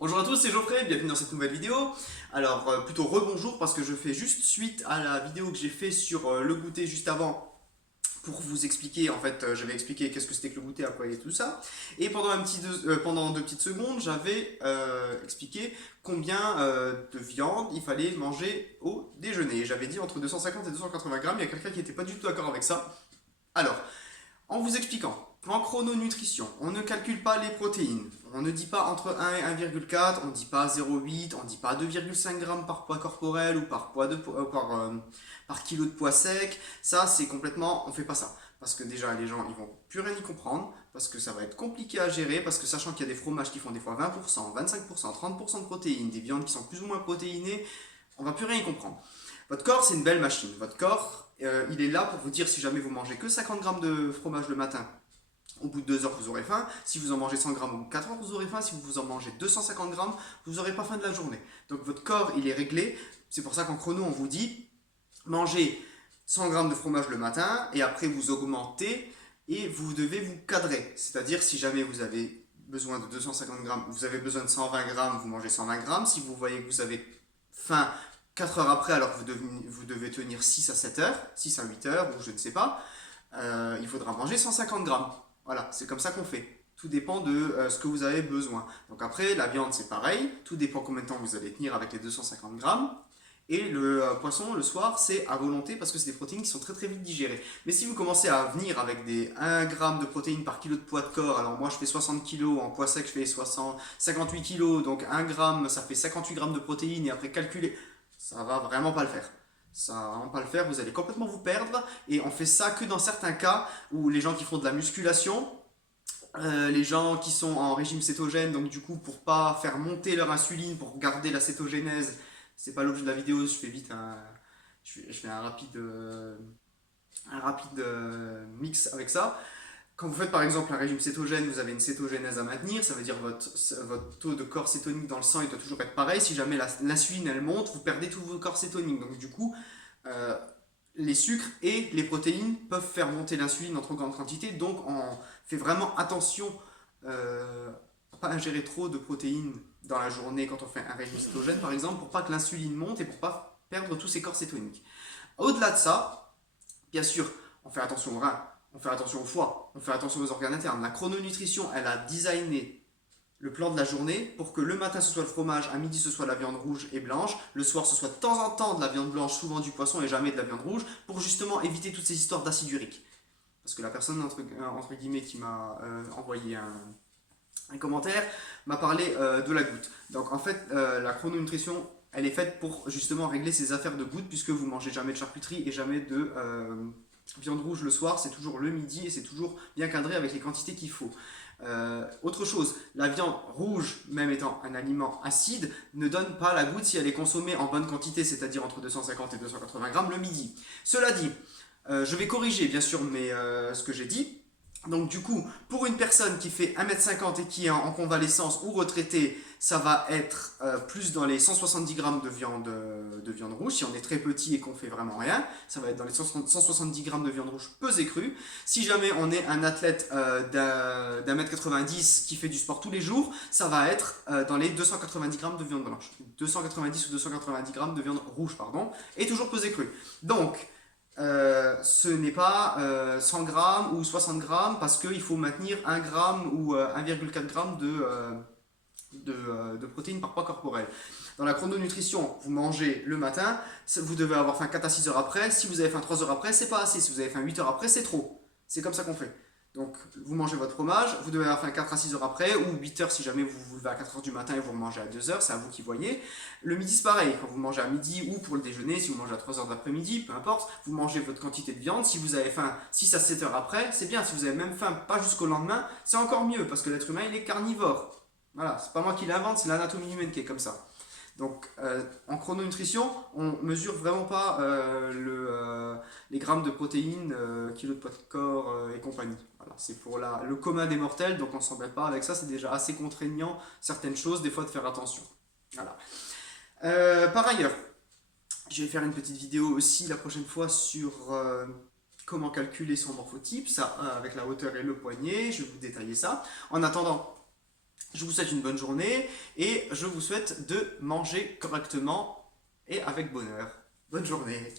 Bonjour à tous, c'est Geoffrey, bienvenue dans cette nouvelle vidéo. Alors, plutôt rebonjour parce que je fais juste suite à la vidéo que j'ai fait sur le goûter juste avant pour vous expliquer, en fait, j'avais expliqué qu'est-ce que c'était que le goûter, à quoi et tout ça. Et pendant deux petites secondes, j'avais expliqué combien de viande il fallait manger au déjeuner. J'avais dit entre 250 et 280 grammes, il y a quelqu'un qui n'était pas du tout d'accord avec ça. Alors, en vous expliquant, en chrononutrition, on ne calcule pas les protéines. On ne dit pas entre 1 et 1,4, on ne dit pas 0,8, on ne dit pas 2,5 grammes par poids corporel ou par kilo de poids sec. Ça, c'est complètement, on ne fait pas ça. Parce que déjà, les gens, ils vont plus rien y comprendre, parce que ça va être compliqué à gérer, parce que sachant qu'il y a des fromages qui font des fois 20%, 25%, 30% de protéines, des viandes qui sont plus ou moins protéinées, on va plus rien y comprendre. Votre corps, c'est une belle machine. Votre corps, il est là pour vous dire si jamais vous mangez que 50 grammes de fromage le matin, au bout de 2 heures, vous aurez faim. Si vous en mangez 100 grammes au bout de 4 heures, vous aurez faim. Si vous en mangez 250 grammes, vous n'aurez pas faim de la journée. Donc votre corps, il est réglé. C'est pour ça qu'en chrono, on vous dit mangez 100 grammes de fromage le matin et après vous augmentez et vous devez vous cadrer. C'est-à-dire si jamais vous avez besoin de 250 grammes, vous avez besoin de 120 grammes, vous mangez 120 grammes. Si vous voyez que vous avez faim 4 heures après alors que vous devez tenir 6 à 7 heures, 6 à 8 heures ou je ne sais pas, il faudra manger 150 grammes. Voilà, c'est comme ça qu'on fait. Tout dépend de ce que vous avez besoin. Donc après, la viande, c'est pareil. Tout dépend combien de temps vous allez tenir avec les 250 grammes. Et le poisson, le soir, c'est à volonté parce que c'est des protéines qui sont très très vite digérées. Mais si vous commencez à venir avec des 1 gramme de protéines par kilo de poids de corps, alors moi je fais 60 kilos, en poids sec je fais 58 kilos, donc 1 gramme ça fait 58 grammes de protéines et après calculer, ça va vraiment pas le faire. Ça va vraiment pas le faire, vous allez complètement vous perdre. Et on fait ça que dans certains cas où les gens qui font de la musculation, les gens qui sont en régime cétogène, donc du coup pour pas faire monter leur insuline, pour garder la cétogénèse, c'est pas l'objet de la vidéo, je fais vite je fais un rapide mix avec ça. Quand vous faites par exemple un régime cétogène, vous avez une cétogénèse à maintenir, ça veut dire votre taux de corps cétonique dans le sang il doit toujours être pareil. Si jamais l'insuline elle monte, vous perdez tous vos corps cétoniques. Donc du coup, euh, les sucres et les protéines peuvent faire monter l'insuline en trop grande quantité. Donc on fait vraiment attention à ne pas ingérer trop de protéines dans la journée quand on fait un régime cétogène par exemple, pour pas que l'insuline monte et pour pas perdre tous ses corps cétoniques. Au-delà de ça, bien sûr, on fait attention aux reins, on fait attention au foie, on fait attention aux organes internes. La chrononutrition, elle a designé le plan de la journée pour que le matin ce soit le fromage, à midi ce soit la viande rouge et blanche, le soir ce soit de temps en temps de la viande blanche, souvent du poisson et jamais de la viande rouge, pour justement éviter toutes ces histoires d'acide urique. Parce que la personne entre guillemets qui m'a envoyé un commentaire m'a parlé de la goutte. Donc en fait, la chrononutrition, elle est faite pour justement régler ces affaires de goutte, puisque vous mangez jamais de charcuterie et jamais de viande rouge le soir, c'est toujours le midi et c'est toujours bien cadré avec les quantités qu'il faut. Autre chose, la viande rouge, même étant un aliment acide, ne donne pas la goutte si elle est consommée en bonne quantité, c'est-à-dire entre 250 et 280 grammes le midi. Cela dit, je vais corriger bien sûr ce que j'ai dit. Donc du coup, pour une personne qui fait 1,50 m et qui est en convalescence ou retraitée, ça va être plus dans les 170 grammes de viande rouge. Si on est très petit et qu'on fait vraiment rien, ça va être dans les 170 grammes de viande rouge pesée crue. Si jamais on est un athlète d'un mètre 90 qui fait du sport tous les jours, ça va être dans les 290 grammes de viande blanche. 290 ou 290 grammes de viande rouge, pardon, et toujours pesée crue. Donc, ce n'est pas 100 grammes ou 60 grammes parce qu'il faut maintenir 1 gramme ou 1,4 grammes de protéines par poids corporel. Dans la chrononutrition, vous mangez le matin, vous devez avoir faim 4 à 6 heures après. Si vous avez faim 3 heures après, c'est pas assez. Si vous avez faim 8 heures après, c'est trop. C'est comme ça qu'on fait. Donc, vous mangez votre fromage, vous devez avoir faim 4 à 6 heures après, ou 8 heures si jamais vous vous levez à 4 heures du matin et vous mangez à 2 heures, c'est à vous qui voyez. Le midi, c'est pareil, quand vous mangez à midi ou pour le déjeuner, si vous mangez à 3 heures d'après-midi, peu importe, vous mangez votre quantité de viande. Si vous avez faim 6 à 7 heures après, c'est bien. Si vous avez même faim pas jusqu'au lendemain, c'est encore mieux, parce que l'être humain, il est carnivore. Voilà, c'est pas moi qui l'invente, c'est l'anatomie humaine qui est comme ça. Donc, en chrononutrition, on mesure vraiment pas les grammes de protéines, kilos de poids de corps et compagnie. Voilà, c'est pour le commun des mortels, donc on s'embête pas avec ça, c'est déjà assez contraignant certaines choses, des fois de faire attention. Voilà. Par ailleurs, je vais faire une petite vidéo aussi la prochaine fois sur comment calculer son morphotype, ça avec la hauteur et le poignet, je vais vous détailler ça. En attendant, Je vous souhaite une bonne journée et je vous souhaite de manger correctement et avec bonheur. Bonne journée.